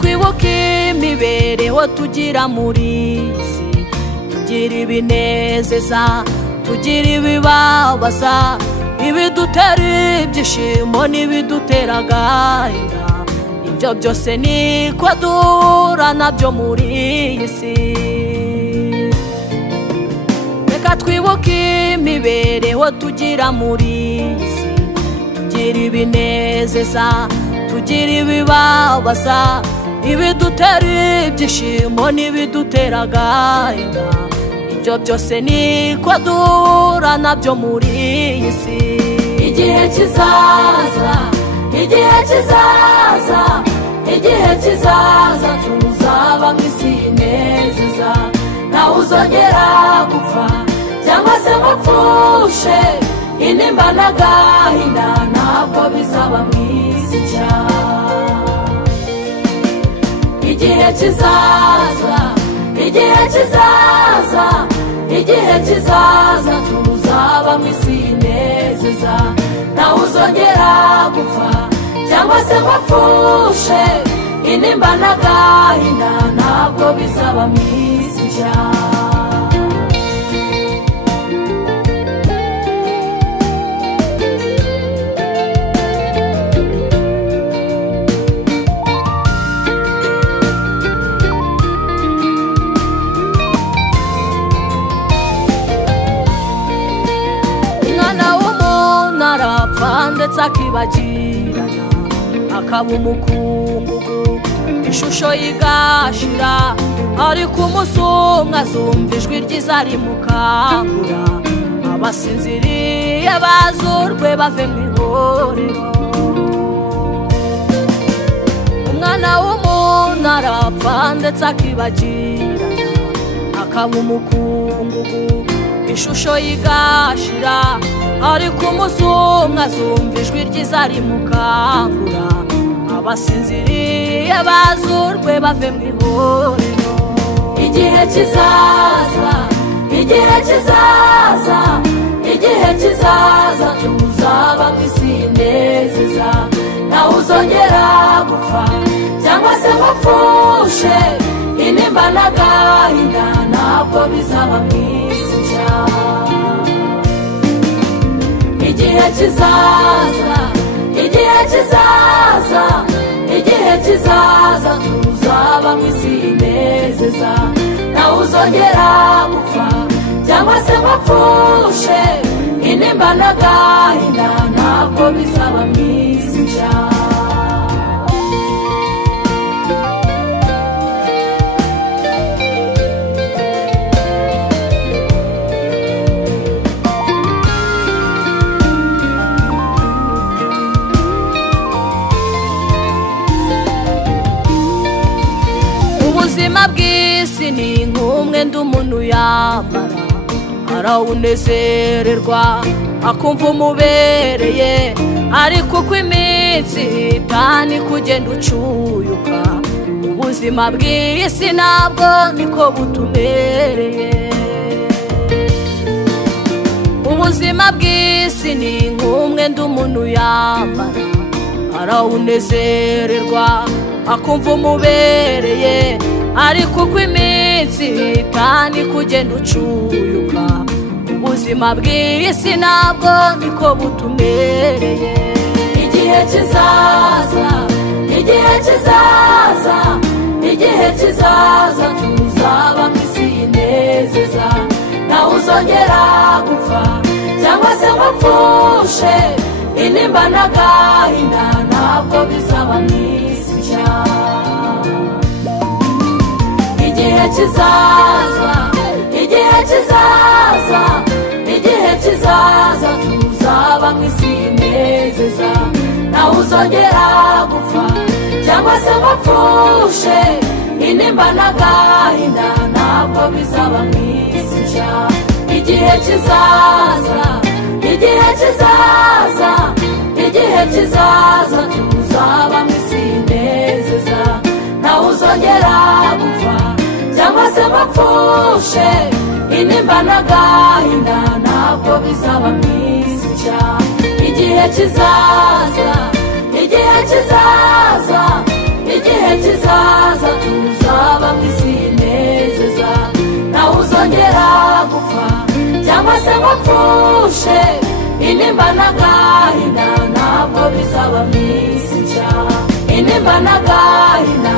twibuke imibereho tugira muri isi, tugira ibinezeza tugira ibibabaza, ibidutera ibyishimo n'ibidutera agahinda, ibyo byose niko duhura nabyo muri iyi si. Reka twibuke imibereho tugira muri iyi si, tugira ibinezeza tugira ibibabaza, ibidutera ibyishimo n'ibidutera agahinda, ibyo byose niko duhura nabyo muri iyi si. Igihe kizaza, igihe kizaza, igihe kizaza tuzaba mu isi inezeza, nawe uzongera gupfa cyangwa se ngo upfushe, intimba n'agahinda ntabwo bizaba mu isi nshya. Igihe kizaza, igihe kizaza, igihe kizaza tuzaba mu isi inezeza, nawe uzongera gupfa cyangwa se ngo upfushe, intimba n'agahinda ntabwo bizaba mu isi nshya. Ndetse akibagirana akaba umukungugu, ishusho yigashira, ariko umunsi umwe azumva ijwi ryiza rimukangura, abasinziriye bazurwe bave mu ihorero. Umwana w'umuntu arapfa ndetse akibagirana akaba umukungugu, ishusho yigashira, ariko umunsi umwe azumva ijwi ryiza rimukangura, abasinziriye bazurwe bave mu ihorero. Igihe kizaza, igihe kizaza, igihe kizaza tuzaba mu isi inezeza, nawe uzongera gupfa cyangwa se ngo upfushe, intimba n'agahinda ntabwo bizaba mu isi nshya. Igihe kizaza, igihe kizaza, igihe kizaza tuzaba mu isi inezeza, nawe uzongera gupfa cyangwa se ngo upfushe, intimba n'agahinda ntabwo bizaba mu isi nshya. Ubuzima bw'isi ni nk'umwenda umuntu yambara, arawunezererwa akumva umubereye, ariko uko iminsi ihita niko ugenda ucuyuka, ubuzima bw'isi nabwo niko butumereye. Ubuzima bw'isi ni nk'umwenda umuntu yambara, arawunezererwa akumva umubereye, ariko uko iminsi ihita niko ugenda ucuyuka, ubuzima bw'isi nabwo niko butumereye. Igihe kizaza, igihe kizaza, igihe kizaza tuzaba mu isi inezeza, nawe uzongera gupfa cyangwa se ngo upfushe, intimba n'agahinda ntabwo bizaba mu isi nshya. Igihe kizaza, igihe kizaza, igihe kizaza tuzaba mu isi inezeza, nawe uzongera gupfa cyangwa se ngo upfushe, intimba n'agahinda ntabwo bizaba mu isi nshya. Igihe kizaza, igihe kizaza, igihe kizaza tuzaba mu isi inezeza, nawe uzongera gupfa cyangwa se ngo upfushe, intimba n'agahinda ntabwo bizaba mu isi nshya. Igihe kizaza, igihe kizaza, igihe kizaza. kizaza tuzaba mu isi inezeza nawe uzongera gupfa cyangwa se ngo apfushe intimba n'agahinda ntabwo bizaba mu isi nshya intimba n'agahinda